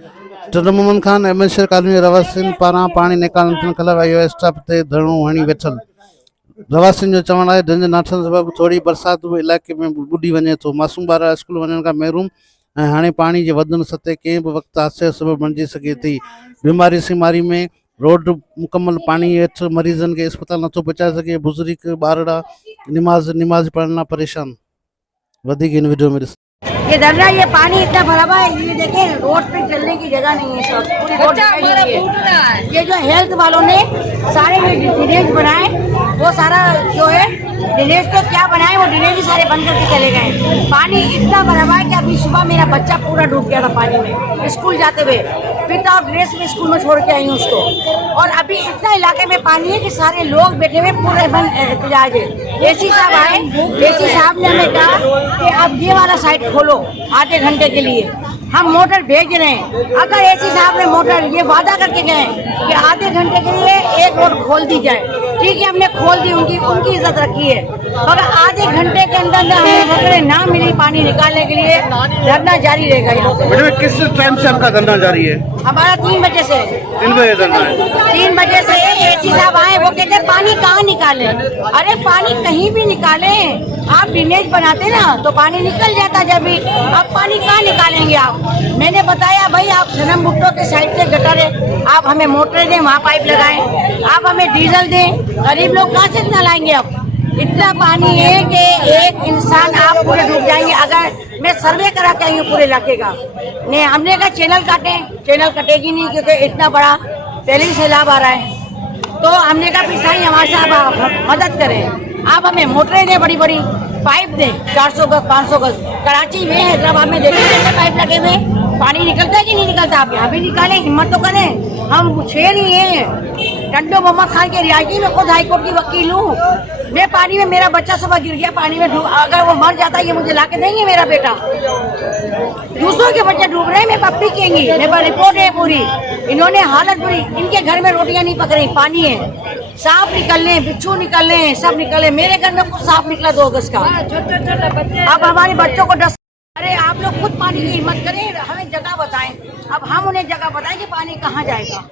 General Mohammad Khan एमएसर colony रवासिन पारां पानी निकारण थियण खलवायो स्टाफ ते धरणो हणी वेठल। रवासिन जो चवण आहे ढंढ नाठण सबबि थोरी बरसात बि इलाइक़े में ॿुॾी वञे थो। मासूम ॿार स्कूल वञण खां महिरूम ऐं हाणे पाणी जे वधण सते कंहिं बि वक़्तु हादसे जो सबबु बणिजी सघे थी। बीमारी सीमारी में रोड मुकमल पानी हेठि मरीज़नि खे अस्पताल नथो पहुचाए सघे। बुज़ुर्ग ॿारड़ा नमाज पढ़ण लाइ परेशान। वधीक इन वीडियो में ॾिस। ये धरना, ये पानी इतना भरा हुआ है, ये देखें रोड पे चलने की जगह नहीं है, सब पूरी रोड है। ये जो हेल्थ वालों ने सारे ड्रेनेज बनाए, वो सारा जो है ड्रेनेज तो क्या बनाए, वो ड्रेनेज ही सारे बंद करके चले गए। पानी इतना भरा हुआ है कि अभी सुबह मेरा बच्चा पूरा डूब गया था पानी में स्कूल जाते हुए। फिर तो ड्रेस में स्कूल में छोड़ के आई हूँ उसको। और अभी इतना इलाके में पानी है कि सारे लोग बैठे हुए पूरे एहतजाज है। एसी साहब आए, एसी साहब ने हमें कहा कि आप ये वाला साइड खोलो आधे घंटे के लिए, हम मोटर भेज रहे हैं। अगर एसी साहब ने मोटर ये वादा करके गए कि आधे घंटे के लिए एक रोड खोल दी जाए, ठीक है, हमने खोल दी, उनकी इज्जत रखी है। मगर आधे घंटे के अंदर हमें मोटरें ना मिली पानी निकालने के लिए, धरना जारी रहेगा यहाँ पे। किस टाइम से आपका धरना जारी है? हमारा 3 बजे से। 3 बजे धरना है। 3 बजे से एसी साहब आए, वो कहते हैं पानी कहाँ निकालें। अरे पानी कहीं भी निकालें, आप ड्रेनेज बनाते ना तो पानी निकल जाता। जब भी अब पानी कहाँ निकालेंगे आप? मैंने बताया भाई आप सनम भुट्टो के साइड से गटर है, आप हमें मोटर दें, वहाँ पाइप लगाएं, आप हमें डीजल दें। गरीब लोग कहाँ से इतना लाएंगे? अब इतना पानी है कि एक इंसान आप पूरे डूब जाएंगे। अगर मैं सर्वे करा के आई हूँ पूरे इलाके का, नहीं हमने कहा चैनल काटें, चैनल कटेगी नहीं क्योंकि इतना बड़ा पहले सैलाब आ रहा है। तो हमने कहा पिसाई हमारे साथ मदद करें, आप हमें मोटरें दें, बड़ी बड़ी पाइप दें, 400 गज 500 गज। कराची में हैदराबाद में देखें कैसे पाइप लगे हुए, पानी निकलता है कि नहीं निकलता? आप यहाँ भी निकालें, हिम्मत तो करें। हम शेर ही हैं। टंडो मोहम्मद खान के रियायती में खुद हाईकोर्ट की वकील हूँ। मैं पानी में, मेरा बच्चा सुबह गिर गया पानी में, अगर वो मर जाता ये मुझे ला के देंगे मेरा बेटा? दूसरों के बच्चे डूब रहे हैं, मैं पप्पी कहेंगी, मेरे पास रिपोर्ट है पूरी। इन्होंने हालत बुरी, इनके घर में रोटियां नहीं पक रही, पानी है। सांप निकल रहे, बिच्छू निकल रहे, सब निकल रहे। मेरे घर में कुछ सांप निकला 2 अगस्त का। अब हमारे बच्चों को डस। अरे आप लोग खुद पानी की हिम्मत करें, हमें जगह बताएं। अब हम उन्हें जगह बताएं कि पानी कहाँ जाएगा।